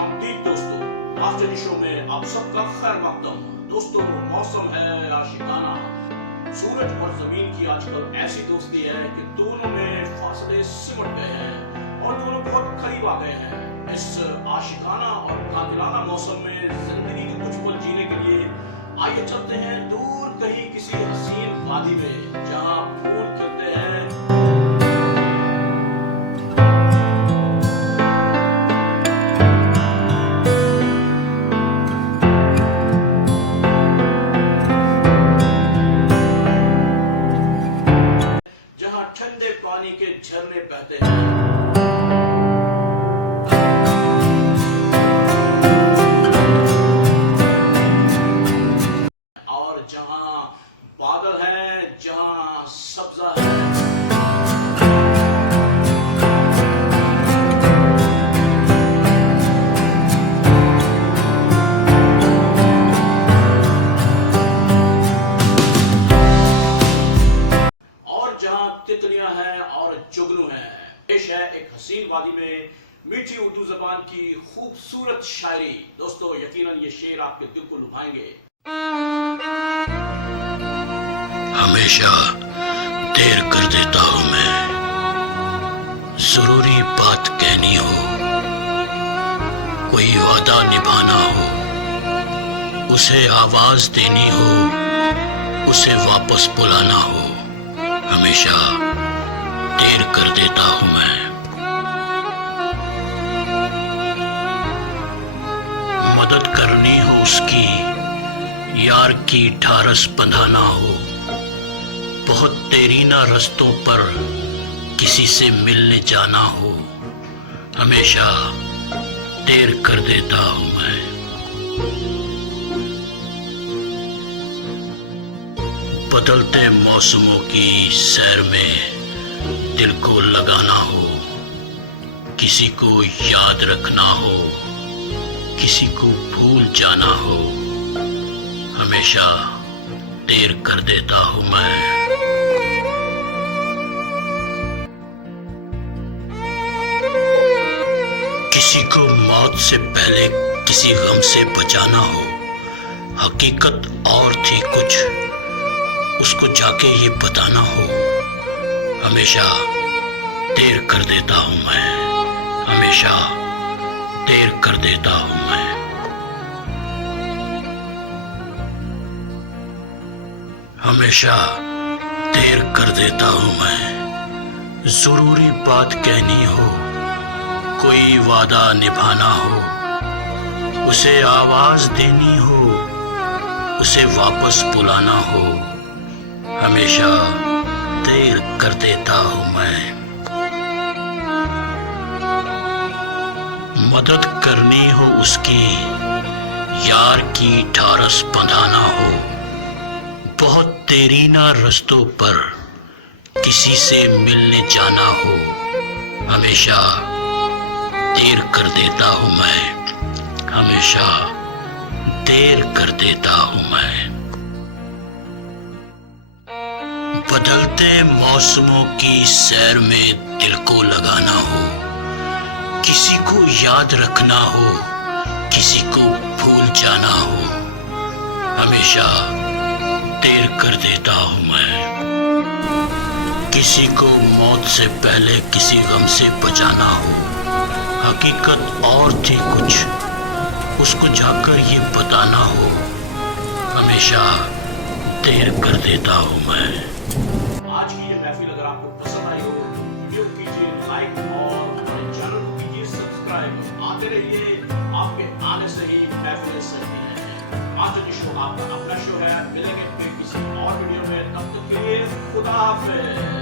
खुशामदीद दोस्तों, आज के शो में आप सबका खैर मकदम। दोस्तों, मौसम है आशिकाना। सूरज और जमीन की आजकल ऐसी दोस्ती है कि दोनों में फासले सिमट गए हैं और दोनों बहुत करीब आ गए हैं। इस आशिकाना और कातिलाना मौसम में जिंदगी के कुछ पल जीने के लिए आइए चलते हैं दूर कहीं किसी हसीन वादी में जहां फूल खिलते हैं। ठंडे पानी के झरने बहते हैं और जहां बादल है, जहां सब्जा है। तितलियां हैं और जुगनू हैं। पेश है एक हसीन वादी में मीठी उर्दू जबान की खूबसूरत शायरी। दोस्तों, यकीनन ये शेर आपके दिल को लुभाएंगे। हमेशा देर कर देता हूं मैं, जरूरी बात कहनी हो, कोई वादा निभाना हो, उसे आवाज देनी हो, उसे वापस बुलाना हो, हमेशा देर कर देता हूं मैं। मदद करनी हो उसकी, यार की ढारस बंधाना हो, बहुत देरीना रस्तों पर किसी से मिलने जाना हो, हमेशा देर कर देता हूं मैं। बदलते मौसमों की सैर में दिल को लगाना हो, किसी को याद रखना हो, किसी को भूल जाना हो, हमेशा देर कर देता हूं मैं। किसी को मौत से पहले किसी गम से बचाना हो, हकीकत और थी कुछ, उसको जाके ये बताना हो, हमेशा देर कर देता हूं मैं, हमेशा देर कर देता हूं मैं। हमेशा देर कर देता हूं मैं, जरूरी बात कहनी हो, कोई वादा निभाना हो, उसे आवाज देनी हो, उसे वापस बुलाना हो, हमेशा देर कर देता हूं मैं। मदद करनी हो उसकी, यार की ढारस बंधाना हो, बहुत देरीना रस्तों पर किसी से मिलने जाना हो, हमेशा देर कर देता हूं मैं, हमेशा देर कर देता हूं मैं। बदलते मौसमों की सैर में दिल को लगाना हो, किसी को याद रखना हो, किसी को भूल जाना हो, हमेशा देर कर देता हूं मैं। किसी को मौत से पहले किसी गम से बचाना हो, हकीकत और थी कुछ, उसको जाकर ये बताना हो, हमेशा देर कर देता हूं मैं। आज की ये महफिल अगर आपको पसंद आई हो, वीडियो कीजिए लाइक और हमारे चैनल को कीजिए सब्सक्राइब। आते रहिए, आपके आने से ही महफिल सही है। आज का शो आपका अपना शो है। मिलेंगे फिर किसी और वीडियो में, तब तक के लिए खुदा हाफिज।